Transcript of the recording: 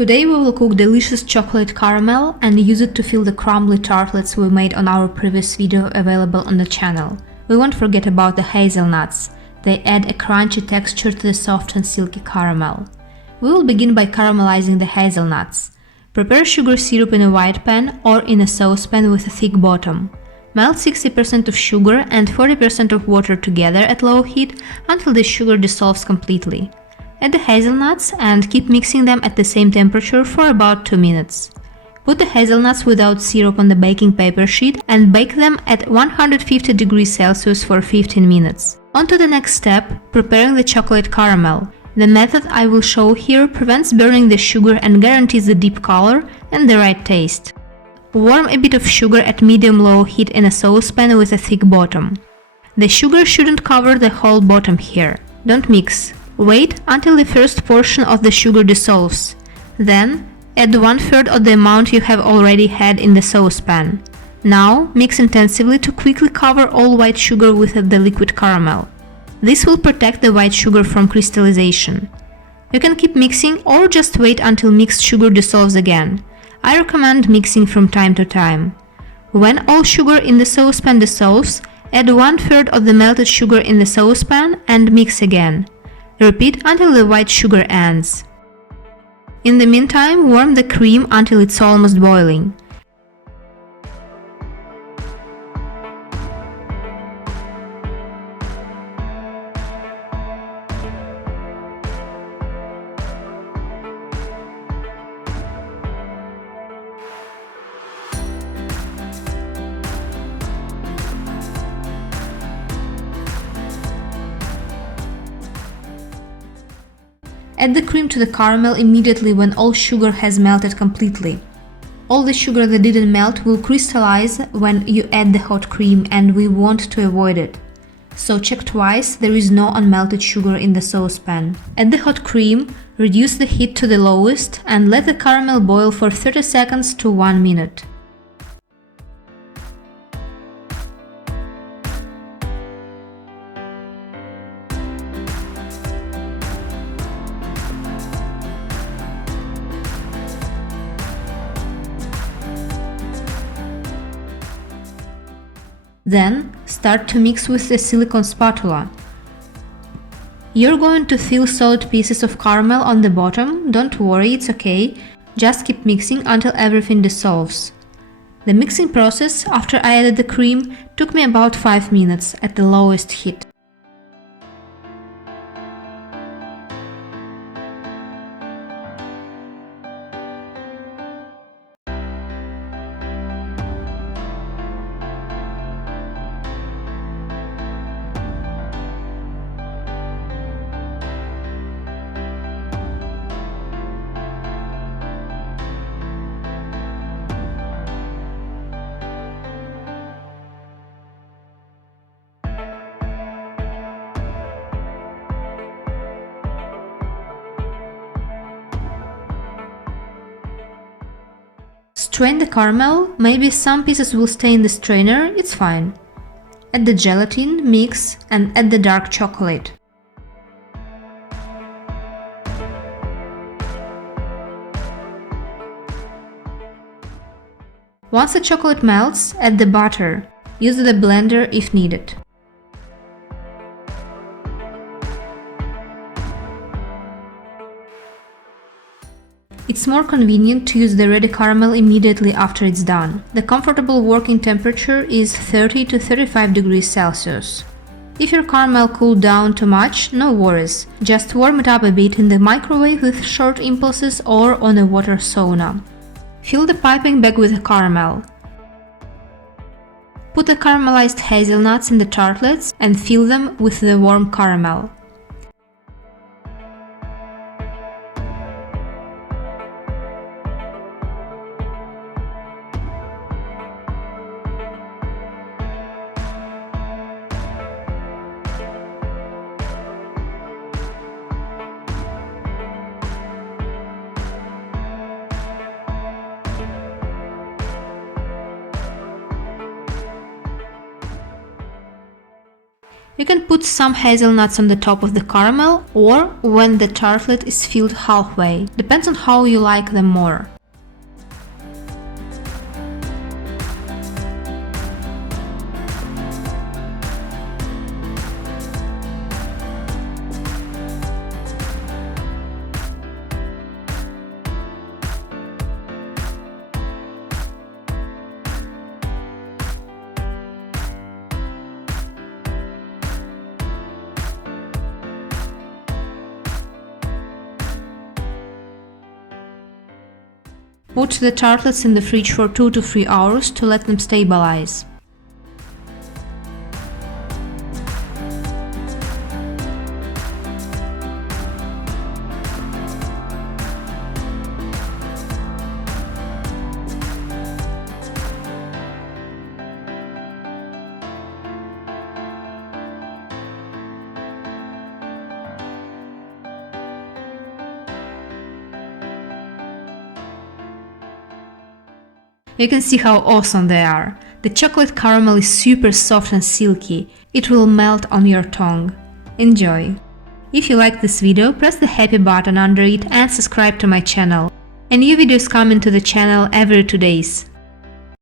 Today we will cook delicious chocolate caramel and use it to fill the crumbly tartlets we made on our previous video available on the channel. We won't forget about the hazelnuts. They add a crunchy texture to the soft and silky caramel. We will begin by caramelizing the hazelnuts. Prepare sugar syrup in a wide pan or in a saucepan with a thick bottom. Melt 60% of sugar and 40% of water together at low heat until the sugar dissolves completely. Add the hazelnuts and keep mixing them at the same temperature for about 2 minutes. Put the hazelnuts without syrup on the baking paper sheet and bake them at 150 degrees Celsius for 15 minutes. On to the next step, preparing the chocolate caramel. The method I will show here prevents burning the sugar and guarantees the deep color and the right taste. Warm a bit of sugar at medium-low heat in a saucepan with a thick bottom. The sugar shouldn't cover the whole bottom here. Don't mix. Wait until the first portion of the sugar dissolves. Then, add 1/3 of the amount you have already had in the saucepan. Now, mix intensively to quickly cover all white sugar with the liquid caramel. This will protect the white sugar from crystallization. You can keep mixing or just wait until mixed sugar dissolves again. I recommend mixing from time to time. When all sugar in the saucepan dissolves, add 1/3 of the melted sugar in the saucepan and mix again. Repeat until the white sugar ends. In the meantime, warm the cream until it's almost boiling. Add the cream to the caramel immediately when all sugar has melted completely. All the sugar that didn't melt will crystallize when you add the hot cream and we want to avoid it. So check twice there is no unmelted sugar in the saucepan. Add the hot cream, reduce the heat to the lowest and let the caramel boil for 30 seconds to 1 minute. Then, start to mix with the silicone spatula. You're going to feel solid pieces of caramel on the bottom, don't worry, it's okay, just keep mixing until everything dissolves. The mixing process, after I added the cream, took me about 5 minutes at the lowest heat. Strain the caramel, maybe some pieces will stay in the strainer, it's fine. Add the gelatin, mix and add the dark chocolate. Once the chocolate melts, add the butter. Use the blender if needed. It's more convenient to use the ready caramel immediately after it's done. The comfortable working temperature is 30 to 35 degrees Celsius. If your caramel cooled down too much, no worries. Just warm it up a bit in the microwave with short impulses or on a water sauna. Fill the piping bag with the caramel. Put the caramelized hazelnuts in the tartlets and fill them with the warm caramel. You can put some hazelnuts on the top of the caramel or when the tartlet is filled halfway, depends on how you like them more. Put the tartlets in the fridge for 2 to 3 hours to let them stabilize. You can see how awesome they are. The chocolate caramel is super soft and silky. It will melt on your tongue. Enjoy! If you like this video, press the happy button under it and subscribe to my channel. And new videos come into the channel every 2 days.